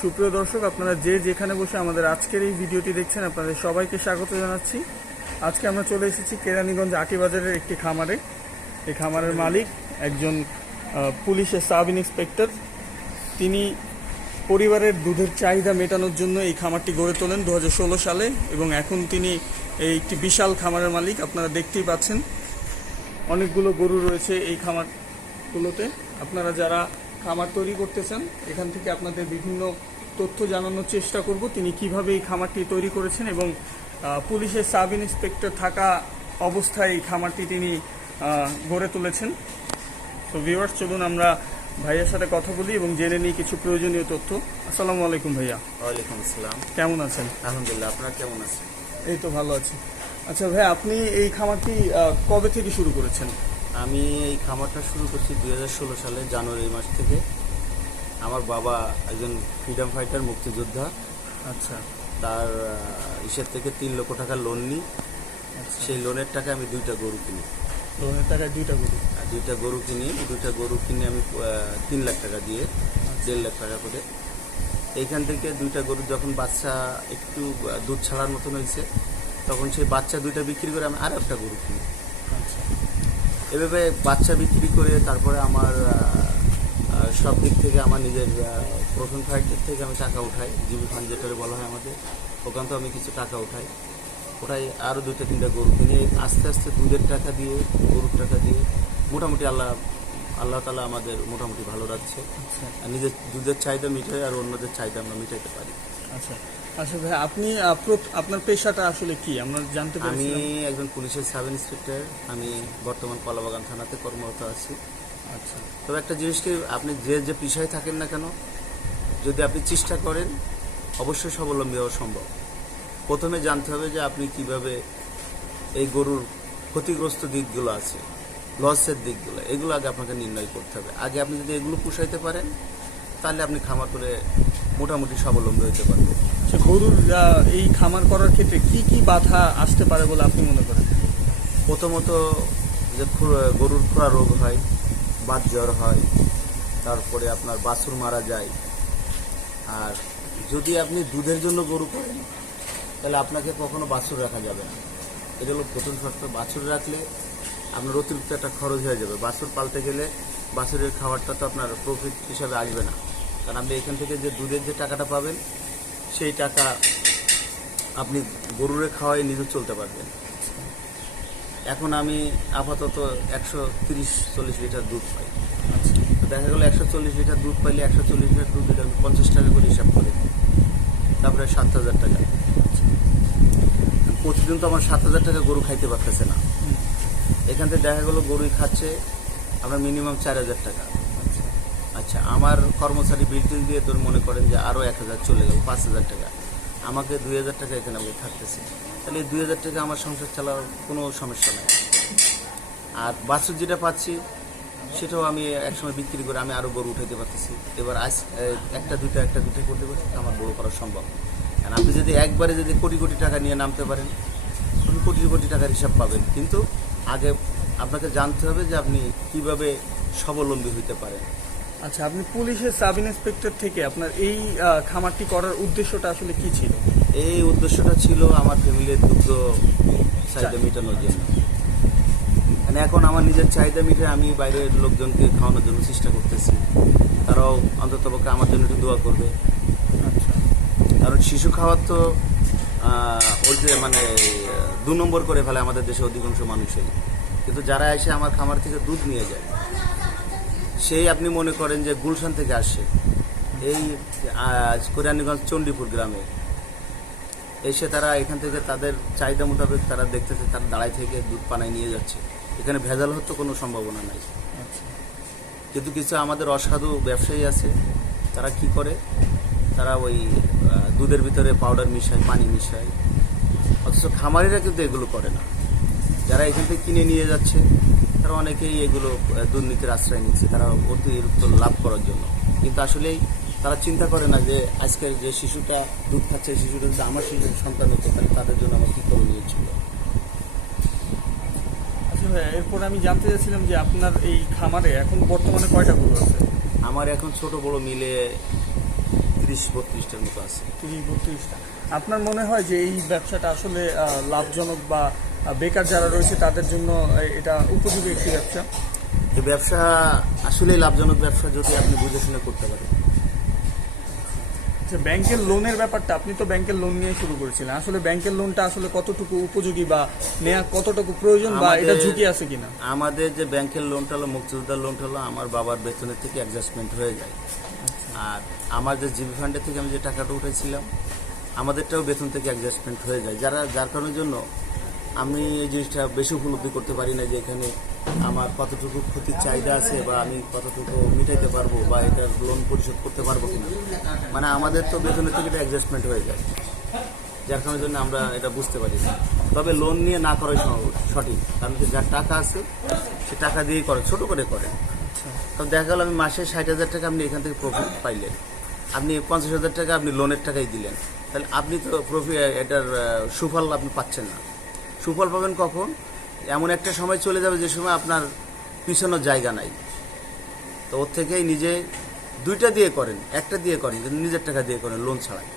সুপ্রিয় দর্শক, আপনারা যে যেখানে বসে আমাদের আজকের এই ভিডিওটি দেখছেন, আপনাদের সবাইকে স্বাগত জানাচ্ছি। আজকে আমরা চলে এসেছি কেরানীগঞ্জ আটিবাজারের একটি খামারে। এই খামারের মালিক একজন পুলিশের সাব ইন্সপেক্টর। তিনি পরিবারের দুধের চাহিদা মেটানোর জন্য এই খামারটি গড়ে তোলেন দু হাজার ষোলো সালে এবং এখন তিনি এই একটি বিশাল খামারের মালিক। আপনারা দেখতেই পাচ্ছেন, অনেকগুলো গরু রয়েছে এই খামারগুলোতে। আপনারা যারা খামার তৈরি করতেছেন এখান থেকে আপনাদের বিভিন্ন তথ্য জানানোর চেষ্টা করব তিনি কীভাবে এই খামারটি তৈরি করেছেন এবং পুলিশের সাব ইন্সপেক্টর থাকা অবস্থায় এই খামারটি তিনি গড়ে তুলেছেন। তো ভিউয়ার্স চলুন আমরা ভাইয়ের সাথে কথা বলি এবং জেনে নিই কিছু প্রয়োজনীয় তথ্য। আসসালামু আলাইকুম ভাইয়া। ওয়ালাইকুম আসসালাম। কেমন আছেন? আলহামদুলিল্লাহ আপনারা কেমন আছেন? এই তো ভালো আছি। আচ্ছা ভাই আপনি এই খামারটি কবে থেকে শুরু করেছেন? আমি এই খামারটা শুরু করছি দুই হাজার ষোলো সালে জানুয়ারি মাস থেকে। আমার বাবা একজন ফ্রিডম ফাইটার মুক্তিযোদ্ধা। আচ্ছা। তার ইসের থেকে তিন লক্ষ টাকা লোন নিই। আচ্ছা। সেই লোনের টাকা আমি দুইটা গরু কিনি। লোনের টাকা দুইটা গরু? আর দুইটা গরু কিনি। দুইটা গরু কিনে আমি তিন লাখ টাকা দিয়ে দেড় লাখ টাকা করে। এইখান থেকে দুইটা গরু যখন বাচ্চা একটু দুধ ছাড়ার মতন হয়েছে তখন সেই বাচ্চা দুইটা বিক্রি করে আমি আর একটা গরু কিনি। আচ্ছা এভাবে বাচ্চা বিক্রি করে তারপরে আমার সব দিক থেকে আমার নিজের প্রথম ফাইটের থেকে আমি টাকা উঠাই জিবি ফান্ড যেটা বলা হয় আমাদের ওখান থেকে আমি কিছু টাকা উঠাই। ওটাই আরও দুইটা তিনটা গরু কিনে আস্তে আস্তে দুধের টাকা দিয়ে গরুর টাকা দিয়ে মোটামুটি আল্লাহ আল্লাহ তালা আমাদের মোটামুটি ভালো রাখছে। আচ্ছা। আর নিজের দুধের চাহিদা মিটাই আর অন্যদের চাহিদা আমরা মিটাইতে পারি। আচ্ছা। আচ্ছা ভাই আপনি আপনার পেশাটা আসলে কি? আমরা জানতে আমি একজন পুলিশের সাব ইন্সপেক্টর। আমি বর্তমান কলাবাগান থানাতে কর্মরত আছি। আচ্ছা। তবে একটা জিনিসকে আপনি যে যে পেশায় থাকেন না কেন যদি আপনি চেষ্টা করেন অবশ্যই স্বাবলম্বী হওয়া সম্ভব। প্রথমে জানতে হবে যে আপনি কীভাবে এই গরুর ক্ষতিগ্রস্ত দিকগুলো আছে লসের দিকগুলো এগুলো আগে আপনাকে নির্ণয় করতে হবে। আগে আপনি যদি এগুলো পুষাইতে পারেন তাহলে আপনি খামার করে মোটামুটি স্বাবলম্বী হতে পারবেন। আচ্ছা গরুর এই খামার করার ক্ষেত্রে কি কি বাধা আসতে পারে বলে আপনি মনে করেন? প্রথমত যে গরুর খোরা রোগ হয়, বাত জ্বর হয়, তারপরে আপনার বাছুর মারা যায়। আর যদি আপনি দুধের জন্য গরু করেন, তাহলে আপনাকে কখনো বাছুর রাখা যাবে না। এটা হলো প্রথম শর্ত। বাছুর রাখলে আপনার অতিরিক্ত একটা খরচ হয়ে যাবে। বাছুর পালতে গেলে বাছুরের খাবারটা তো আপনার প্রফিট হিসাবে আসবে না। কারণ আপনি এখান থেকে যে দুধের যে টাকাটা পাবেন সেই টাকা আপনি গরুরে খাওয়াই নিজে চলতে পারবেন। এখন আমি আপাতত একশো তিরিশ চল্লিশ লিটার দুধ পাই। আচ্ছা। তো দেখা গেলো একশো চল্লিশ লিটার দুধ পাইলে একশো চল্লিশ লিটার দুধ এটা আমি পঞ্চাশ টাকা করে হিসাব করে। তারপরে সাত হাজার টাকা। প্রতিদিন তো আমার সাত হাজার টাকা গরু খাইতে পারতেছে না। এখান থেকে দেখা গেলো গরুই খাচ্ছে আমরা মিনিমাম চার হাজার টাকা। আচ্ছা আমার কর্মচারী বিলটিল দিয়ে তোর মনে করেন যে আরও এক হাজার চলে গেল, পাঁচ হাজার টাকা। আমাকে দুই হাজার টাকা এখানে আমি থাকতেছি। তাহলে দুই হাজার টাকা আমার সংসার চালার কোনো সমস্যা নাই। আর বাছুর যেটা পাচ্ছি, সেটাও আমি একসময় বিক্রি করে আমি আরও গরু উঠাইতে পারতেছি। এবার আজ একটা দুইটা একটা দুইটা করতে পারছি আমার বড় করা সম্ভব। আর আপনি যদি একবারে যদি কোটি কোটি টাকা নিয়ে নামতে পারেন, আপনি কোটি কোটি টাকার হিসাব পাবেন। কিন্তু আগে আপনাকে জানতে হবে যে আপনি কীভাবে স্বাবলম্বী হইতে পারেন। আচ্ছা আপনি পুলিশের সাব ইন্সপেক্টর থেকে আপনার এই খামারটি করার উদ্দেশ্যটা আসলে কি ছিল? এই উদ্দেশ্যটা ছিল আমার ফ্যামিলির দুগ্ধ চাহিদা মেটানোর জন্য। মানে এখন আমার নিজের চাহিদা মিটে আমি বাইরের লোকজনকে খাওয়ানোর জন্য চেষ্টা করতেছি। তারাও অন্ততপক্ষে আমার জন্য একটু দোয়া করবে। আচ্ছা। কারণ শিশু খাওয়ার তো ওর যে মানে দু নম্বর করে ফেলে আমাদের দেশে অধিকাংশ মানুষই। কিন্তু যারা এসে আমার খামার থেকে দুধ নিয়ে যায় সেই আপনি মনে করেন যে গুলশান থেকে আসে এই কোরআনীগঞ্জ চণ্ডীপুর গ্রামে। এসে তারা এখান থেকে তাদের চাহিদা মোতাবেক তারা দেখতেছে তারা দাঁড়াই থেকে দুধ পানায় নিয়ে যাচ্ছে। এখানে ভেজাল হতো কোনো সম্ভাবনা নাই। আচ্ছা। কিন্তু কিছু আমাদের অসাধু ব্যবসায়ী আছে তারা কি করে? তারা ওই দুধের ভিতরে পাউডার মিশায় পানি মিশায়। অথচ খামারিরা কিন্তু এগুলো করে না। যারা এখান থেকে কিনে নিয়ে যাচ্ছে তারা অনেকেই এগুলো দুর্নীতির আশ্রয় নিচ্ছে তারা অতিরিক্ত লাভ করার জন্য। কিন্তু আসলেই তারা চিন্তা করে না যে আজকের যে শিশুটা দুধ খাচ্ছে শিশুটা যদি আমার শিশু সন্তান হতো তাহলে তাদের জন্য আমার কী করণীয় ছিল? আচ্ছা এরপর আমি জানতে চাচ্ছিলাম যে আপনার এই খামারে এখন বর্তমানে কয়টা গরু আছে? আমার এখন ছোট বড় মিলে তিরিশ বত্রিশটার মতো আছে। তিরিশ বত্রিশটা। আপনার মনে হয় যে এই ব্যবসাটা আসলে লাভজনক বা বেকার যারা রয়েছে তাদের জন্য এটা উপযোগী একটি ব্যবসা। এই ব্যবসা আসলেই লাভজনক ব্যবসা যদি আপনি বুঝে শুনে করতে পারেন। যে ব্যাংকের লোনের ব্যাপারটা আপনি তো ব্যাংকের লোন নিয়ে শুরু করেছিলেন। আসলে ব্যাংকের লোনটা আসলে কতটুকু উপযোগী বা নেওয়া কতটুকু প্রয়োজন বা এটা ঝুঁকি আছে কিনা? আমাদের যে ব্যাংকের লোনটা হলো মুক্তিযোদ্ধার লোনটা হলো আমার বাবার বেতনের থেকে অ্যাডজাস্টমেন্ট হয়ে যায়। আর আমার যে জিবি ফান্ডের থেকে আমি যে টাকাটা উঠেছিলাম আমাদেরটাও বেতন থেকে অ্যাডজাস্টমেন্ট হয়ে যায়। যারা যার কারণের জন্য আমি এই জিনিসটা বেশি উপলব্ধি করতে পারি না যে এখানে আমার কতটুকু ক্ষতির চাহিদা আছে বা আমি কতটুকু মিটাইতে পারব বা এটার লোন পরিশোধ করতে পারব কিনা। মানে আমাদের তো বেতনের থেকে এটা অ্যাডজাস্টমেন্ট হয়ে যায়। যার কারণের জন্য আমরা এটা বুঝতে পারি না। তবে লোন নিয়ে না করাই সঠিক। কারণ যার টাকা আছে, সে টাকা দিয়েই করে, ছোট করে করে। তবে দেখা গেল আমি মাসে ষাট হাজার টাকা আপনি এখান থেকে প্রফিট পাইলেন। আপনি পঞ্চাশ হাজার টাকা আপনি লোনের টাকাই দিলেন। তাহলে আপনি তো প্রফিট এটার সুফল আপনি পাচ্ছেন না। সুফল পাবেন কখন? এমন একটা সময় চলে যাবে যে সময় আপনার পিছনের জায়গা নাই। তো ওর থেকেই নিজে দুইটা দিয়ে করেন একটা দিয়ে করেন কিন্তু নিজের টাকা দিয়ে করেন লোন ছাড়াই।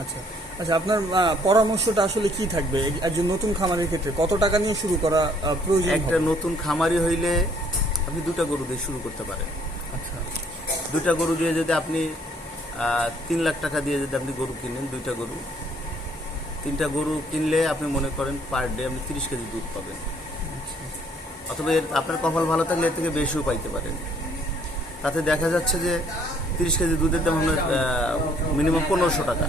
আচ্ছা আচ্ছা আপনার পরামর্শটা আসলে কি থাকবে? একজন নতুন খামারের ক্ষেত্রে কত টাকা নিয়ে শুরু করা প্রয়োজন একটা নতুন খামারি হইলে আপনি দুটা গরু দিয়ে শুরু করতে পারেন। আচ্ছা। দুটা গরু দিয়ে যদি আপনি তিন লাখ টাকা দিয়ে যদি আপনি গরু কিনেন দুইটা গরু তিনটা গরু কিনলে আপনি মনে করেন পার ডে আপনি তিরিশ কেজি দুধ পাবেন। অথবা এর আপনার কপাল ভালো থাকলে এর থেকে বেশিও পাইতে পারেন। তাতে দেখা যাচ্ছে যে তিরিশ কেজি দুধের দাম আপনার মিনিমাম পনেরোশো টাকা।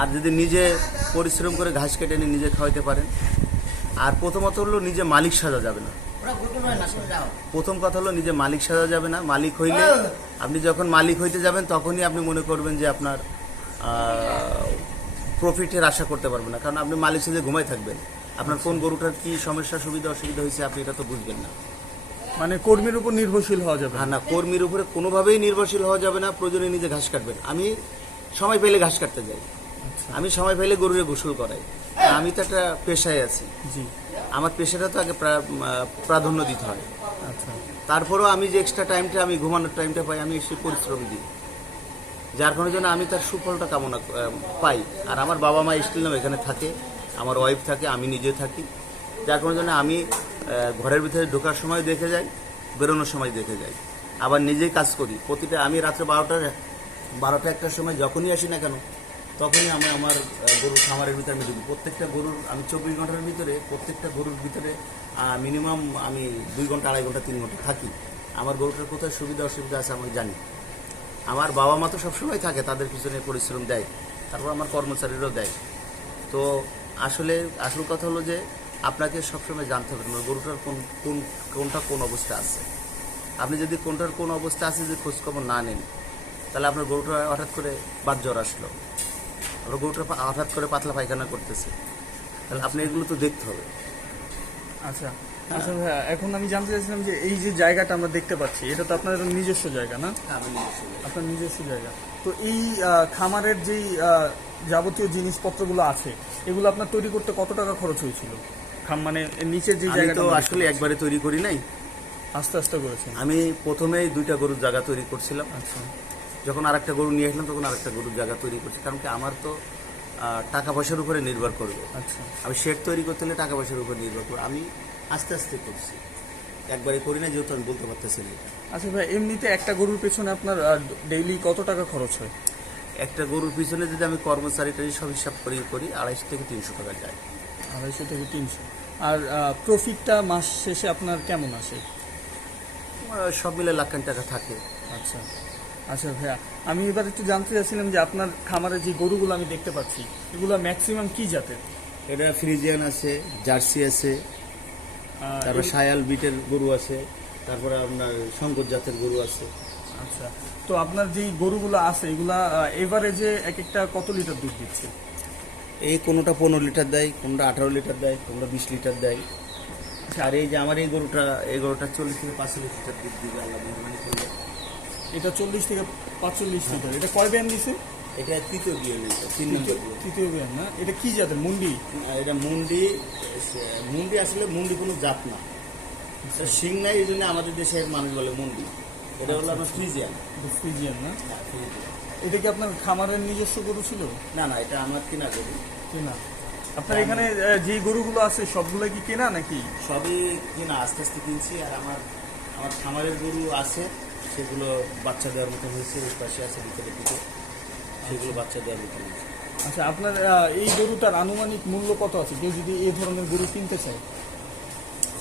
আর যদি নিজে পরিশ্রম করে ঘাস কেটে নিয়ে নিজে খাওয়াইতে পারেন। আর প্রথমত হলো নিজে মালিক সাজা যাবে না। প্রথম কথা হলো নিজে মালিক সাজা যাবে না। মালিক হইলে আপনি যখন মালিক হইতে যাবেন, তখনই আপনি মনে করবেন যে আপনার প্রফিটের আশা করতে পারবেন না। কারণ আপনি মালিক সাজে ঘুমাই থাকবেন। আপনার কোন গরুটার কি সমস্যা সুবিধা অসুবিধা হয়েছে আপনি এটা তো বুঝবেন না। মানে কর্মীর উপর নির্ভরশীল হওয়া যাবে না। কর্মীর উপরে কোনোভাবেই নির্ভরশীল হওয়া যাবে না। প্রয়োজনে নিজে ঘাস কাটবেন। আমি সময় পেলে ঘাস কাটতে যাই। আমি সময় পেলে গরুরে গোসল করাই। আমি তো একটা পেশায় আছি। জি। আমার পেশাটা তো আগে প্রা- প্রাধান্য দিতে হয়। আচ্ছা। তারপরেও আমি যে এক্সট্রা টাইমটা আমি ঘুমানোর টাইমটা পাই আমি সে পরিশ্রম দিই। যার কারণের জন্য আমি তার সুফলটা কামনা পাই। আর আমার বাবা মা স্টিল এখানে থাকে, আমার ওয়াইফ থাকে, আমি নিজে থাকি। যার কারণের জন্য আমি ঘরের ভিতরে ঢোকার সময় দেখে যাই, বেরোনোর সময় দেখে যাই। আবার নিজেই কাজ করি। প্রতিটা, আমি রাত্রে বারোটার, বারোটা একটার সময় যখনই আসি না কেন, তখনই আমি আমার গরুর খামারের ভিতরে আমি ঢুকি। প্রত্যেকটা গরুর, আমি চব্বিশ ঘণ্টার ভিতরে, প্রত্যেকটা গরুর ভিতরে মিনিমাম আমি দুই ঘণ্টা, আড়াই ঘণ্টা, তিন ঘণ্টা থাকি। আমার গরুটার কোথায় সুবিধা, অসুবিধা আছে আমি জানি। আমার বাবা মা তো সবসময় থাকে, তাদের পিছনে পরিশ্রম দেয়, তারপর আমার কর্মচারীরাও দেয়। তো আসলে, আসল কথা হলো যে, আপনাকে সবসময় জানতে হবে গরুটার কোন কোন, কোনটা কোন অবস্থা আছে। আপনি যদি কোনটার কোন অবস্থা আছে, যদি খোঁজখবর না নেন, তাহলে আপনার গরুটা হঠাৎ করে বাদ জ্বর আসলো। আপনার গরুটা হঠাৎ করে পাতলা পায়খানা করতেছে। তাহলে আপনি এগুলো তো দেখতে হবে। আচ্ছা। আচ্ছা ভাইয়া এখন আমি জানতে চাইছিলাম যে এই যে জায়গাটা আমরা দেখতে পাচ্ছি এটা তো আপনাদের নিজস্ব জায়গা না? আপনার নিজস্ব জায়গা। তো এই খামারের যেই যাবতীয় জিনিসপত্রগুলো আছে এগুলো আপনার তৈরি করতে কত টাকা খরচ হয়েছিল? খাম মানে নিচের যে জায়গাটা তো আসলে একবারে তৈরি করি নাই। আস্তে আস্তে করেছেন। আমি প্রথমেই দুইটা গরুর জায়গা তৈরি করছিলাম। আচ্ছা। যখন আর একটা গরু নিয়ে আসলাম তখন আর একটা গরুর জায়গা তৈরি করছি। কারণ কি আমার তো টাকা পয়সার উপরে নির্ভর করবে। আচ্ছা। আমি শেড তৈরি করতে হলে টাকা পয়সার উপর নির্ভর করব। আমি আস্তে আস্তে করছি। একবারে করি না যেহেতু আমি বলতে পারতেছি না এটা। আচ্ছা ভাই এমনিতে একটা গরুর পেছনে আপনার ডেইলি কত টাকা খরচ হয়? একটা গরুর পিছনে যদি আমি কর্মচারীটা সব হিসাব করি করি আড়াইশো থেকে তিনশো টাকা যায়। আড়াইশো থেকে তিনশো। আর প্রফিটটা মাস শেষে আপনার কেমন আসে? সব মিলে লাখ টাকা থাকে। আচ্ছা। আচ্ছা ভাইয়া আমি এবার একটু জানতে চাচ্ছিলাম যে আপনার খামারে যে গরুগুলো আমি দেখতে পাচ্ছি এগুলো ম্যাক্সিমাম কি জাতের? এটা ফ্রিজিয়ান আছে জার্সি আছে তারপর সায়াল বিটের গরু আছে তারপরে আপনার শঙ্কর জাতের গরু আছে। আচ্ছা তো আপনার যেই গরুগুলো আছে এগুলা এভারেজে এক একটা কত লিটার দুধ দিচ্ছে? এই কোনোটা পনেরো লিটার দেয় কোনোটা আঠারো লিটার দেয় কোনোটা বিশ লিটার দেয়। আর এই যে আমার এই গরুটা এই গরুটা চল্লিশ থেকে পাঁচচল্লিশ লিটার দুধ দিবে আল্লাহ এটা চল্লিশ থেকে পাঁচচল্লিশ লিটার। এটা কয় ব্যায়াম দিছে? এটা তৃতীয় বিয়ে তিন নম্বর তৃতীয় ব্যায়াম না? এটা কি জাতের? মুন্ডি? এটা মুন্ডি মুন্ডি আসলে মুন্ডি কোনো জাত না। শিং নাই এই জন্য আমাদের দেশের মানুষ বলে মুন্ডি। এটা হলো আপনার ফ্রিজিয়ান। ফ্রিজিয়ান না? এটা কি আপনার খামারের নিজস্ব গরু ছিল? না না এটা আমার কেনা গরু। কেনা। আপনার এখানে যে গরুগুলো আছে সবগুলো কি কেনা নাকি? সবই কেনা আস্তে আস্তে কিনছি আর আমার আমার খামারের গরু আছে সেগুলো বাচ্চা দেওয়ার মতো হয়েছে ওই পাশে আছে ভিতরে দিকে সেগুলো বাচ্চা দেওয়ার মতো আচ্ছা আপনার এই গরুটার আনুমানিক মূল্য কত আছে? কেউ যদি এই ধরনের গরু কিনতে চায়?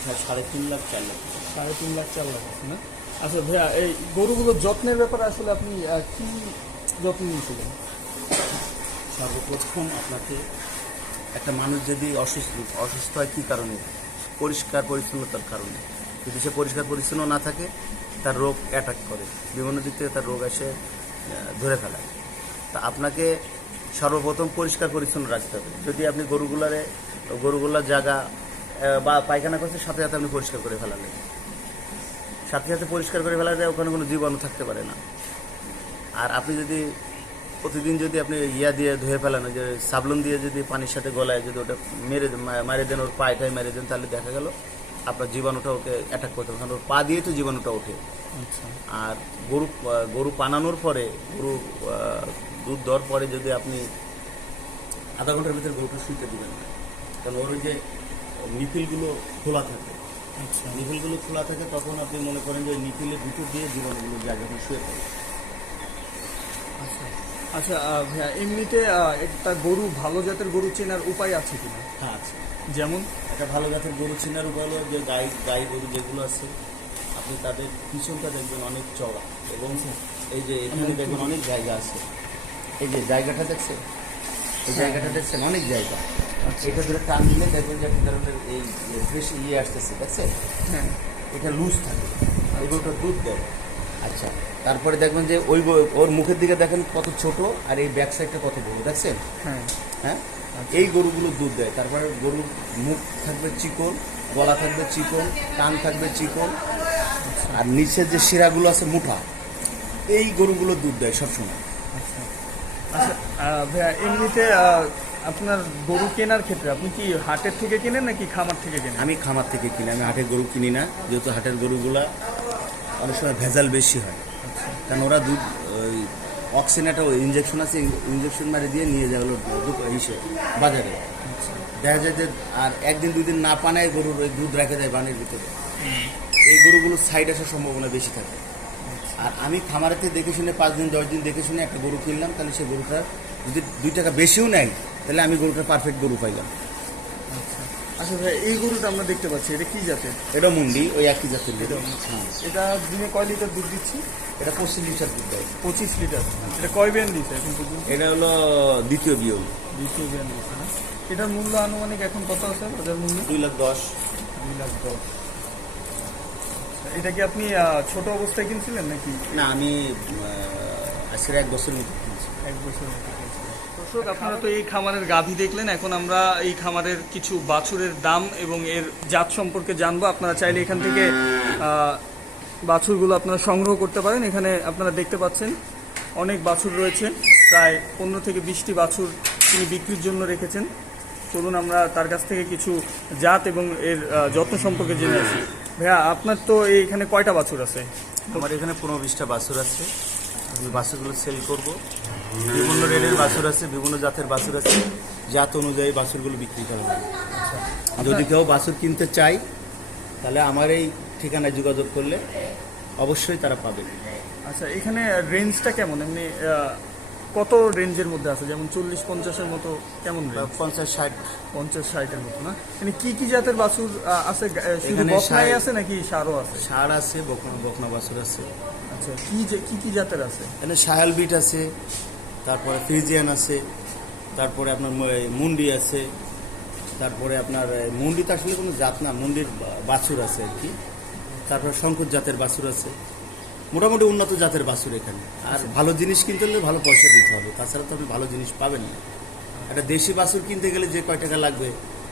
প্রায় সাড়ে তিন লাখ চার লাখ। সাড়ে তিন লাখ চার লাখ আছে না? আচ্ছা ভাইয়া এই গরুগুলোর যত্নের ব্যাপারে আসলে আপনি কি যত্ন নিয়েছিলেন? সর্বপ্রথম আপনাকে একটা মানুষ যদি অসুস্থ অসুস্থ হয় কী কারণে? পরিষ্কার পরিচ্ছন্নতার কারণে। যদি সে পরিষ্কার পরিচ্ছন্ন না থাকে তার রোগ অ্যাটাক করে। বিভিন্ন দিক থেকে তার রোগ এসে ধরে ফেলায়। তা আপনাকে সর্বপ্রথম পরিষ্কার পরিচ্ছন্ন রাখতে হবে। যদি আপনি গরুগুলারে গরুগুলার জায়গা বা পায়খানা করছে সাথে সাথে আপনি পরিষ্কার করে ফেলালেন। সাথে সাথে পরিষ্কার করে ফেলা ফেলালে ওখানে কোনো জীবাণু থাকতে পারে না। আর আপনি যদি প্রতিদিন যদি আপনি ইয়া দিয়ে ধুয়ে ফেলান যে সাবলুন দিয়ে যদি পানির সাথে গলায় যদি ওটা মেরে মারে দেন ওর পায়েটাই মেরে দেন তাহলে দেখা গেল আপনার জীবাণুটা ওকে অ্যাটাক করতে হবে কারণ ওর পা দিয়ে তো জীবাণুটা ওঠে। আচ্ছা। আর গরু গরু পানানোর পরে গরু দুধ দেওয়ার পরে যদি আপনি আধা ঘণ্টার ভিতরে গরুটা শুইতে দেবেন। কারণ ওর যে নিপিলগুলো খোলা থাকে। আচ্ছা। নিপিলগুলো খোলা থাকে তখন আপনি মনে করেন যে নিপিলের ভিতর দিয়ে জীবাণুগুলো জায়গাটা শুয়ে পড়ে। আচ্ছা। আচ্ছা ভাইয়া এমনিতে একটা গরু ভালো জাতের গরু চেনার উপায় আছে কিনা? হ্যাঁ আছে। যেমন? একটা ভালো জাতের গরু চেনার উপায় হলো যে গাই গাই গরু যেগুলো আছে আপনি তাদের পিছনটা দেখবেন অনেক চড়া এবং এই যে এখানে দেখবেন অনেক জায়গা আছে। এই যে জায়গাটা দেখছে এই জায়গাটা দেখছেন? অনেক জায়গা। এটা ধরে টান দিলে দেখবেন যে একটা ধরনের এই ফ্রেশ ইয়ে আসতেছে দেখছেন? হ্যাঁ। এটা লুজ থাকে। এই গরুটা দুধ দেয়। আচ্ছা তারপরে দেখবেন যে ওই ওর মুখের দিকে দেখেন কত ছোট আর এই ব্যাক সাইডটা কত বড় দেখছেন? হ্যাঁ। হ্যাঁ? এই গরুগুলো দুধ দেয়। তারপরে গরুর মুখ থাকবে চিকন গলা থাকবে চিকন কান থাকবে চিকন। আর নিচের যে শিরাগুলো আছে মুঠা এই গরুগুলো দুধ দেয় সবসময়। আচ্ছা। আচ্ছা ভাইয়া এমনিতে আপনার গরু কেনার ক্ষেত্রে আপনি কি হাটের থেকে কেনেন নাকি খামার থেকে কেনেন? আমি খামার থেকে কিনি আমি হাটের গরু কিনি না যেহেতু হাটের গরুগুলা অনেক সময় ভেজাল বেশি হয়। কারণ ওরা দুধ ওই অক্সিজেন একটা ইঞ্জেকশন আছে ইঞ্জেকশন মারে দিয়ে নিয়ে যায় হলো ইসে বাজারে। দেখা যায় যে আর একদিন দুই দিন না পানায় গরুর ওই দুধ রেখে দেয় বানের ভিতরে। এই গরুগুলোর সাইড আসার সম্ভাবনা বেশি থাকে। আর আমি খামারেতে দেখে শুনে পাঁচ দিন দশ দিন দেখে শুনে একটা গরু কিনলাম তাহলে সেই গরুটা যদি দুই টাকা বেশিও নেয় তাহলে আমি গরুটা পারফেক্ট গরু পাইলাম। আচ্ছা ভাই এই গরুটা আমরা দেখতে পাচ্ছি এটা কি জাতের? এটা মুন্ডি ওই একই জাতের হ্যাঁ। এটা দিনে কয় লিটার দুধ দিচ্ছি? এটা পশ্চিম লিটার দুধ দেয়। পঁচিশ লিটার। এটা কয় বিয়ান দিচ্ছে এখন পর্যন্ত? এটা হলো দ্বিতীয় বিয়ল দ্বিতীয় বিয়ান দিচ্ছে এটার মূল্য আনুমানিক এখন কত আছে? বাজার মূল্য? দুই লাখ দশ। দুই লাখ দশ। এটা কি আপনি ছোট অবস্থায় কিনছিলেন নাকি? না আমি আজকের এক বছর মতো কিনছি এক বছর দর্শক আপনারা তো এই খামারের গাভী দেখলেন এখন আমরা এই খামারের কিছু বাছুরের দাম এবং এর জাত সম্পর্কে জানব। আপনারা চাইলে এখান থেকে বাছুরগুলো আপনারা সংগ্রহ করতে পারেন। এখানে আপনারা দেখতে পাচ্ছেন অনেক বাছুর রয়েছে। প্রায় পনেরো থেকে বিশটি বাছুর তিনি বিক্রির জন্য রেখেছেন। চলুন আমরা তার কাছ থেকে কিছু জাত এবং এর যত্ন সম্পর্কে জেনে আসি। ভাইয়া আপনার তো এখানে কয়টা বাছুর আছে? আমার এখানে পনেরো বিশটা বাছুর আছে। আমি বাছুরগুলো সেল করব। বিভিন্ন রেটের বাছুর আছে বিভিন্ন জাতের বাছুর আছে। জাত অনুযায়ী বাছুরগুলো বিক্রি করা হবে। যদি কেউ বাছুর কিনতে চায় তাহলে আমার এই ঠিকানায় যোগাযোগ করলে অবশ্যই তারা পাবে। আচ্ছা এখানে রেঞ্জটা কেমন? এমনি কত রেঞ্জের মধ্যে আছে? যেমন চল্লিশ পঞ্চাশের মতো কেমন পঞ্চাশ ষাট। পঞ্চাশ ষাটের মতো না? মানে কি কি জাতের বাছুর আছে বকনাই আছে নাকি সারও আছে? ষাড় আছে বকনা বকনা বাছুর আছে। আচ্ছা কি যে- কি কি জাতের আছে? এখানে সায়াল বিট আছে তারপরে ফ্রিজিয়ান আছে তারপরে আপনার মুন্ডি আছে তারপরে আপনার মুন্ডি তো আসলে কোনো জাত না মুন্ডির বাছুর আছে আর কি। তারপরে শঙ্কর জাতের বাছুর আছে। মোটামুটি উন্নত জাতের বাছুর এখানে। আর ভালো জিনিস কিনতে হলে ভালো পয়সা দিতে হবে তাছাড়া তো আপনি ভালো জিনিস পাবেন না। একটা দেশি বাছুর কিনতে গেলে যে কয় টাকা লাগবে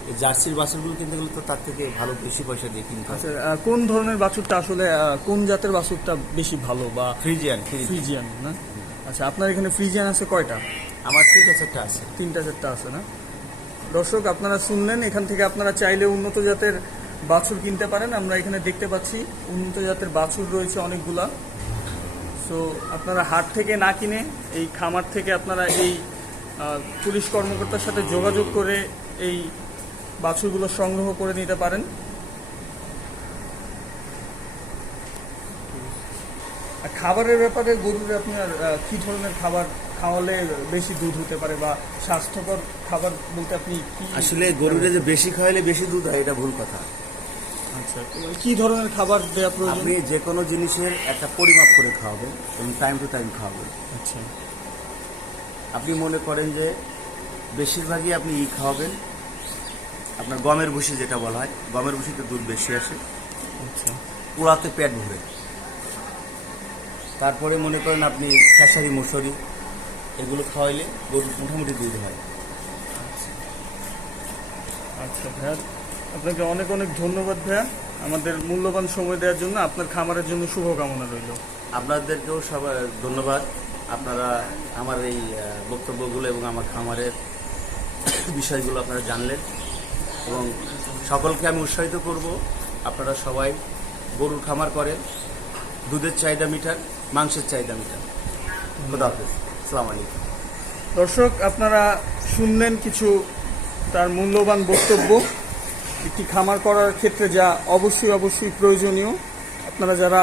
এই জার্সির বাছুরগুলো কিনতে গেলে তো তার থেকে ভালো বেশি পয়সা দিয়ে কিনতে হবে। আচ্ছা কোন ধরনের বাছুরটা আসলে কোন জাতের বাছুরটা বেশি ভালো বা ফ্রিজিয়ান ফ্রিজিয়ান। না? আচ্ছা আপনার এখানে ফ্রিজিয়ান আছে কয়টা? আমার তিনটা একটা আছে। তিনটা চারটা আছে না? দর্শক আপনারা শুনলেন এখান থেকে আপনারা চাইলে উন্নত জাতের বাছুর কিনতে পারেন। আমরা এখানে দেখতে পাচ্ছি উন্নত জাতের বাছুর রয়েছে অনেকগুলা। সো আপনারা হাট থেকে না কিনে এই খামার থেকে আপনারা এই পুলিশ কর্মকর্তার সাথে যোগাযোগ করে এই বাছুরগুলো সংগ্রহ করে নিতে পারেন। খাবারের ব্যাপারে গরুর আপনার কি ধরনের খাবার খাওয়ালে বেশি দুধ হতে পারে বা স্বাস্থ্যকর খাবার বলতে আপনি আসলে গরুরে যে বেশি খাওয়ালে বেশি দুধ হয়, এটা ভুল কথা। আচ্ছা কি ধরনের খাবার দেওয়া প্রয়োজন? আপনি যে কোনো জিনিসের একটা পরিমাপ করে খাওয়াবেন এবং টাইম টু টাইম খাওয়াবেন। আচ্ছা। আপনি মনে করেন যে বেশিরভাগই আপনি ই খাওয়াবেন। আপনার গমের ভুসি যেটা বলা হয় গমের ভুসিতে দুধ বেশি আসে। আচ্ছা। পোড়াতে পেট ভরে। তারপরে মনে করেন আপনি খেসারি মুসরি এগুলো খাওয়াইলে গরুর মোটামুটি দুধ হয়। আচ্ছা ভাইয়া আপনাকে অনেক অনেক ধন্যবাদ ভাইয়া। আমাদের মূল্যবান সময় দেওয়ার জন্য আপনার খামারের জন্য শুভকামনা রইল। আপনাদেরকেও সবাই ধন্যবাদ। আপনারা আমার এই বক্তব্যগুলো এবং আমার খামারের বিষয়গুলো আপনারা জানলেন। এবং সকলকে আমি উৎসাহিত করব। আপনারা সবাই গরুর খামার করেন। দুধের চাহিদা মিটার মাংসের চাহিদা মিটার খোদা হাফেজ। আসসালামু আলাইকুম। দর্শক আপনারা শুনলেন কিছু তার মূল্যবান বক্তব্য। একটি খামার করার ক্ষেত্রে যা অবশ্যই অবশ্যই প্রয়োজনীয়। আপনারা যারা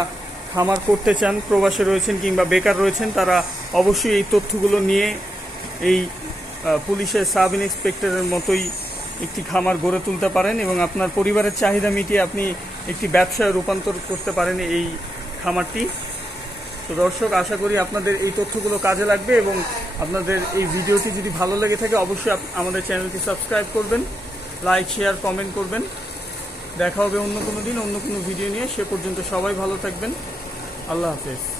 খামার করতে চান, প্রবাসে রয়েছেন কিংবা বেকার রয়েছেন, তারা অবশ্যই এই তথ্যগুলো নিয়ে এই পুলিশের সাব ইন্সপেক্টরের মতোই একটি খামার গড়ে তুলতে পারেন এবং আপনার পরিবারের চাহিদা মিটিয়ে আপনি একটি ব্যবসায় রূপান্তর করতে পারেন এই খামারটি। তো দর্শক, আশা করি আপনাদের এই তথ্যগুলো কাজে লাগবে এবং আপনাদের এই ভিডিওটি যদি ভালো লেগে থাকে, অবশ্যই আমাদের চ্যানেলটি সাবস্ক্রাইব করবেন। লাইক শেয়ার কমেন্ট করবেন। দেখা হবে অন্য কোনো দিন, অন্য কোনো ভিডিও নিয়ে। সে পর্যন্ত সবাই ভালো থাকবেন। আল্লাহ হাফেজ।